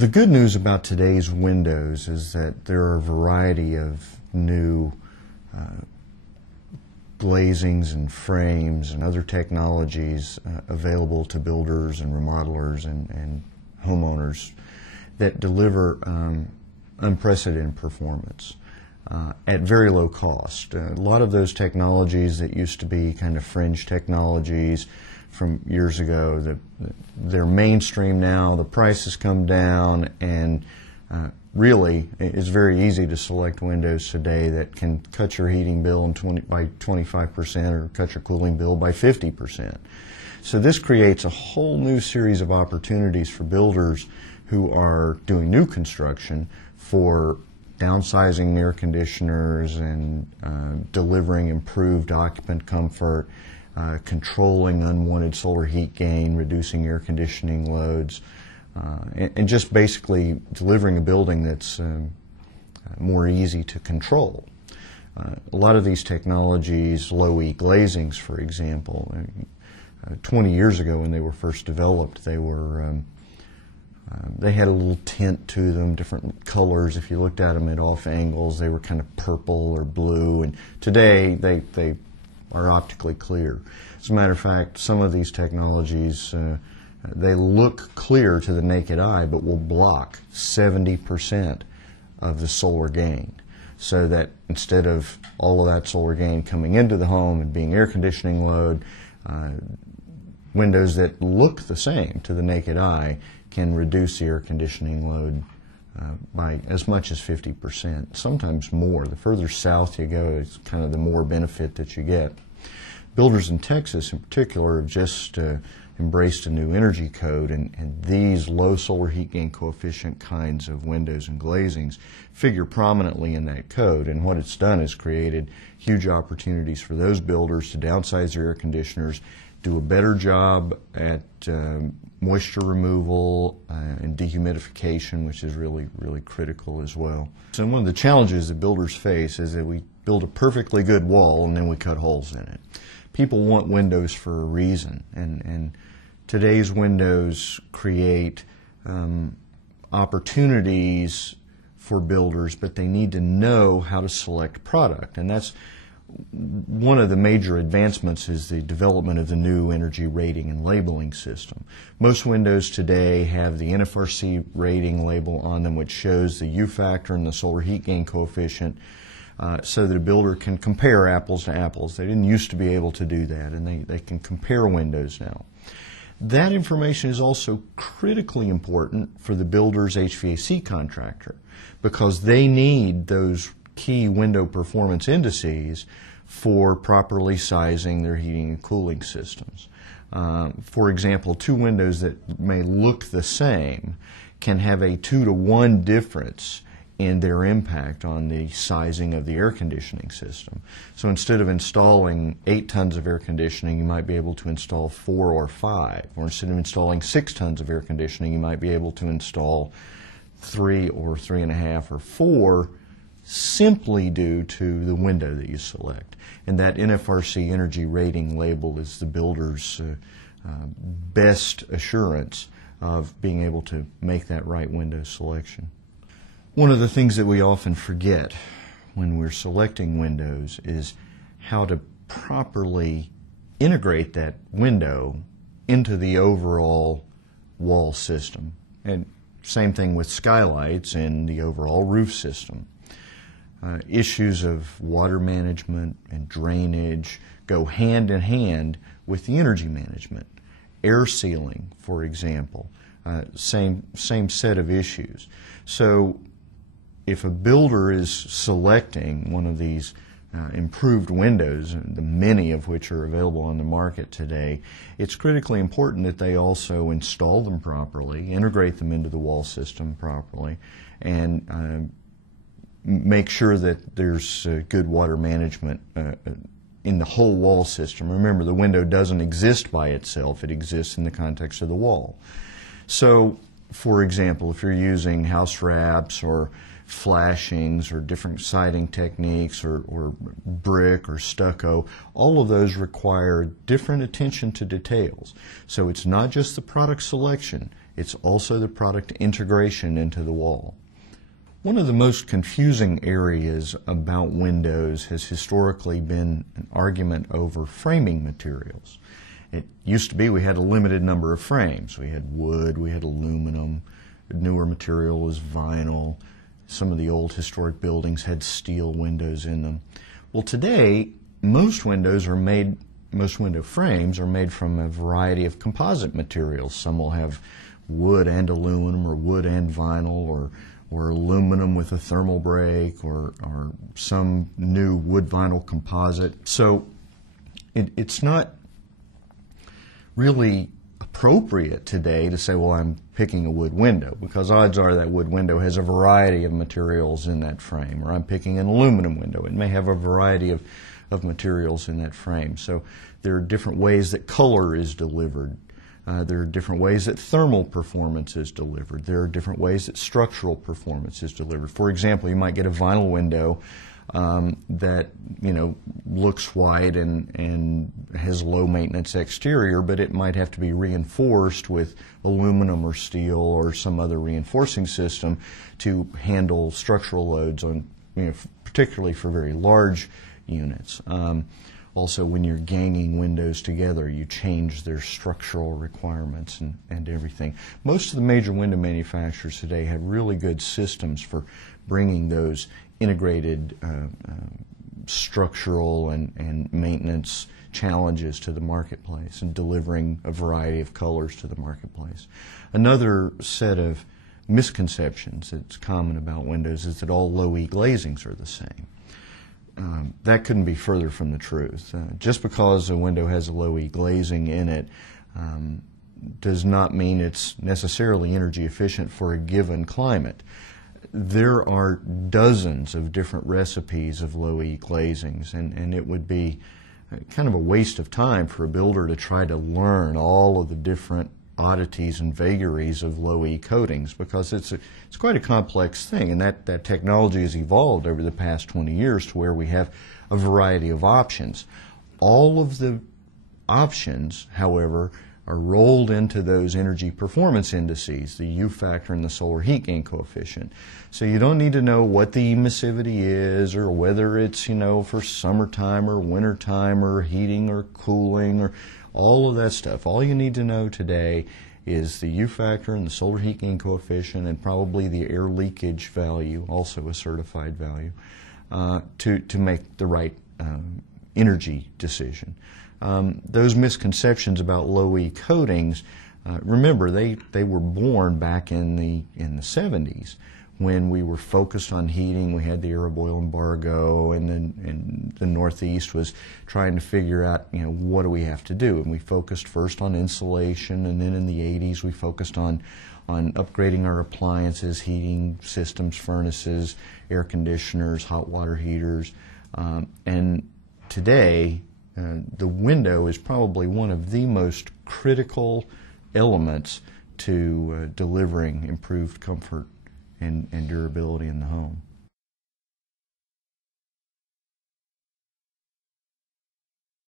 The good news about today's windows is that there are a variety of new glazings and frames and other technologies available to builders and remodelers and homeowners that deliver unprecedented performance at very low cost. A lot of those technologies that used to be kind of fringe technologies from years ago, they're mainstream now. The price has come down, and really it's very easy to select windows today that can cut your heating bill by 25% or cut your cooling bill by 50%. So this creates a whole new series of opportunities for builders who are doing new construction for downsizing air conditioners and delivering improved occupant comfort, controlling unwanted solar heat gain, reducing air conditioning loads, and just basically delivering a building that's more easy to control. A lot of these technologies, low-E glazings, for example, 20 years ago when they were first developed, they had a little tint to them, different colors. If you looked at them at off angles, they were kind of purple or blue, and today they are optically clear. As a matter of fact, some of these technologies, they look clear to the naked eye, but will block 70% of the solar gain. So that instead of all of that solar gain coming into the home and being air conditioning load, windows that look the same to the naked eye can reduce the air conditioning load by as much as 50%, sometimes more. The further south you go, it's kind of the more benefit that you get. Builders in Texas in particular have just embraced a new energy code, and these low solar heat gain coefficient kinds of windows and glazings figure prominently in that code. And what it's done is created huge opportunities for those builders to downsize their air conditioners, do a better job at moisture removal and dehumidification, which is really critical as well. So one of the challenges that builders face is that we build a perfectly good wall and then we cut holes in it. People want windows for a reason, and today's windows create opportunities for builders, but they need to know how to select product, and that's one of the major advancements is the development of the new energy rating and labeling system. Most windows today have the NFRC rating label on them, which shows the U factor and the solar heat gain coefficient, so that a builder can compare apples to apples. They didn't used to be able to do that, and they can compare windows now. That information is also critically important for the builder's HVAC contractor, because they need those key window performance indices for properly sizing their heating and cooling systems. For example, two windows that may look the same can have a 2-to-1 difference in their impact on the sizing of the air conditioning system. So instead of installing 8 tons of air conditioning, you might be able to install 4 or 5. Or instead of installing 6 tons of air conditioning, you might be able to install 3 or 3.5 or 4, simply due to the window that you select. And that NFRC energy rating label is the builder's best assurance of being able to make that right window selection. One of the things that we often forget when we're selecting windows is how to properly integrate that window into the overall wall system. And same thing with skylights and the overall roof system. Issues of water management and drainage go hand in hand with the energy management. Air sealing, for example, same set of issues. So if a builder is selecting one of these improved windows, the many of which are available on the market today, it's critically important that they also install them properly, integrate them into the wall system properly, and make sure that there's good water management in the whole wall system. Remember, the window doesn't exist by itself. It exists in the context of the wall. So, for example, if you're using house wraps or flashings or different siding techniques or brick or stucco, all of those require different attention to details. So it's not just the product selection, It's also the product integration into the wall. One of the most confusing areas about windows has historically been an argument over framing materials. It used to be we had a limited number of frames. We had wood, we had aluminum, the newer material was vinyl. Some of the old historic buildings had steel windows in them. Well, today, most window frames are made from a variety of composite materials. Some will have wood and aluminum, or wood and vinyl, or aluminum with a thermal break, or some new wood vinyl composite. So it's not really appropriate today to say, well, I'm picking a wood window, because odds are that wood window has a variety of materials in that frame. Or I'm picking an aluminum window. It may have a variety of materials in that frame. So there are different ways that color is delivered. There are different ways that thermal performance is delivered. There are different ways that structural performance is delivered. For example, you might get a vinyl window that looks white and has low maintenance exterior, but it might have to be reinforced with aluminum or steel or some other reinforcing system to handle structural loads on, particularly for very large units. Also, when you're ganging windows together, you change their structural requirements and everything. Most of the major window manufacturers today have really good systems for bringing those integrated structural and maintenance challenges to the marketplace and delivering a variety of colors to the marketplace. Another set of misconceptions that's common about windows is that all low-E glazings are the same. That couldn't be further from the truth. Just because a window has a low-E glazing in it does not mean it's necessarily energy efficient for a given climate. There are dozens of different recipes of low-E glazings, and it would be kind of a waste of time for a builder to try to learn all of the different oddities and vagaries of low-E coatings, because it's quite a complex thing, and that technology has evolved over the past 20 years to where we have a variety of options. All of the options, however, are rolled into those energy performance indices, the U factor and the solar heat gain coefficient. So you don't need to know what the emissivity is, or whether it's, for summertime or wintertime or heating or cooling or all of that stuff. All you need to know today is the U factor and the solar heat gain coefficient, and probably the air leakage value, also a certified value, to make the right energy decision. Those misconceptions about low-E coatings, remember, they were born back in the 70s, when we were focused on heating. We had the Arab oil embargo, and then the Northeast was trying to figure out, what do we have to do? And we focused first on insulation, and then in the 80s we focused on upgrading our appliances, heating systems, furnaces, air conditioners, hot water heaters, and today the window is probably one of the most critical elements to delivering improved comfort and durability in the home.